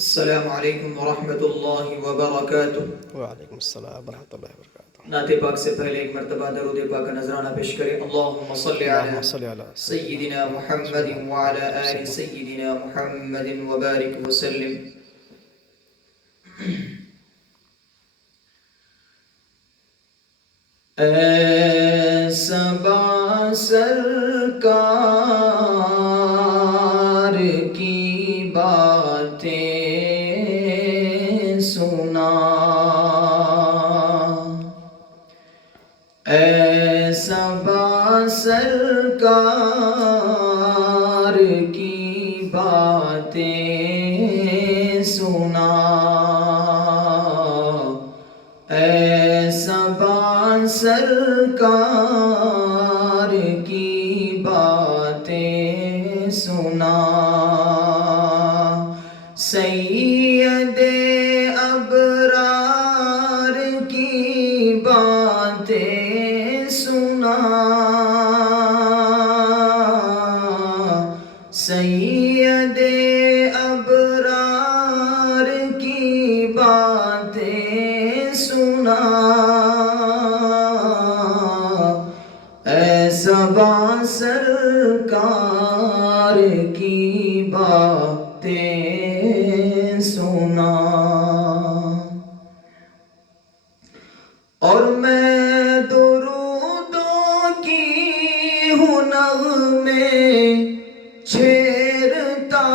السلام علیکم ورحمۃ اللہ وبرکاتہ۔ وعلیکم السلام ورحمۃ اللہ وبرکاتہ۔ نعت پاک سے پہلے ایک مرتبہ درود پاک کا نذرانہ پیش کریں۔ اللہم صلی علی سیدنا محمد وعلی آل سیدنا محمد وبارک وسلم۔ ایسا با سرکار کی باتیں سنا، ایسا با سرکار کی باتیں سنا، ایسا با سرکار کی باتیں سنا، سید ابرار کی باتیں سنا، سید ابرار کی باتیں سنا، ایسا با سرکار کی باتیں سنا۔ اور میں درودوں کی ہوں نغمے چھیڑتا،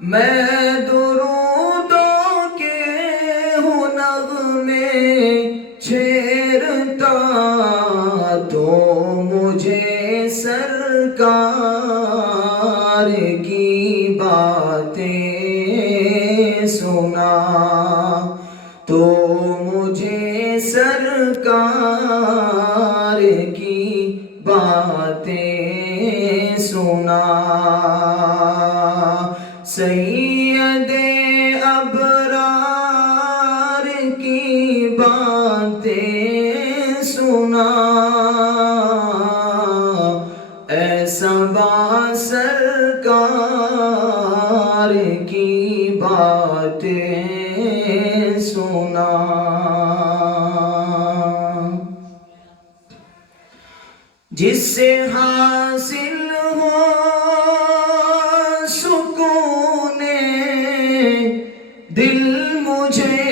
میں درودوں کے ہوں نغمے چھیڑتا، تو مجھے سرکار کی باتیں سنا، تو مجھے سرکار کی باتیں سنا، سید ابرار کی باتیں سنا، ایسا با سرکار کی باتیں سنا۔ جس سے حاصل ہو سکون دل مجھے،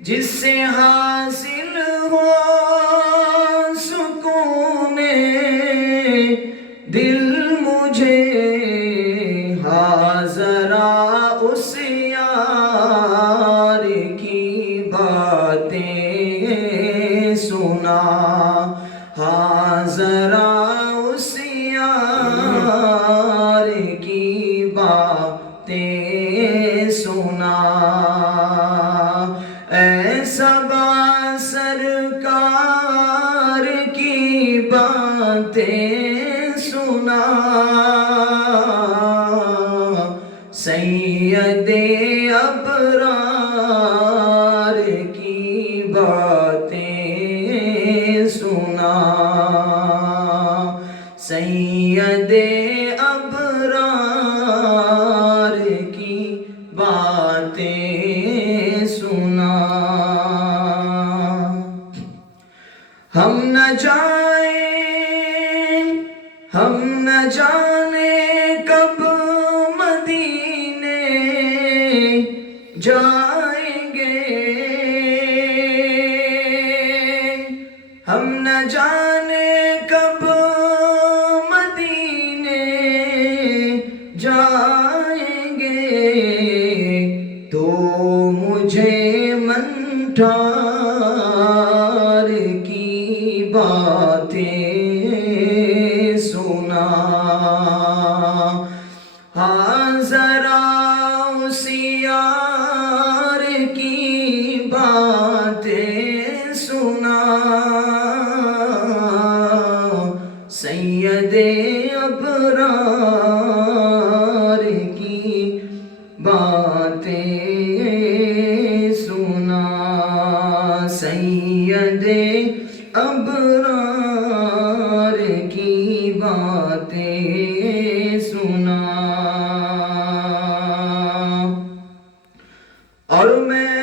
جس سے حاصل ہو سکون دل مجھے، ذرا اس یار کی باتیں سنا، ذرا اس یار کی باتیں سنا، ایسا با سرکار کی باتیں سنا، سید ابرار کی باتیں سنا، سید ابرار کی باتیں سنا۔ ہم نہ جائیں، ہم نہ جانے کب مدینے جائیں گے، ہم نہ جانے کب مدینے جائیں گے، تو مجھے منٹھار کی باتیں سنا، ذرا اس یار کی باتیں سنا، سید ابرار کی باتیں سنا، سید ابرار کی باتیں سنا، اور میں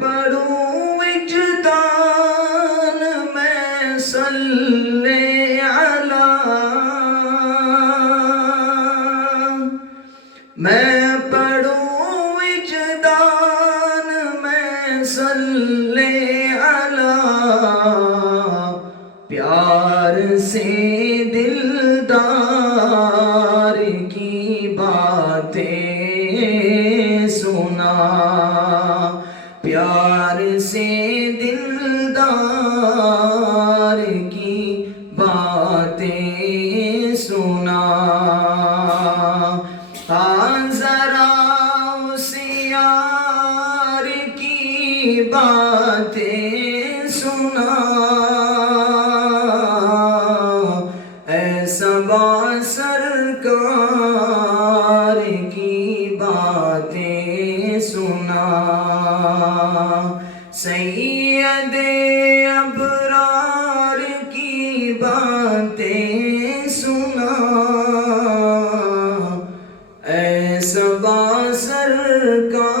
پڑھوں وجدان میں صلی علی، میں پڑھوں وجدان میں صلی علی، پیار سے دلدار کی باتیں سنا، پیار سے دلدار کی باتیں سنا، ذرا اس یار کی باتیں سنا، ایسا سرکار کی باتیں سنا، سید ابرار کی باتیں سنا، ایسا سرکار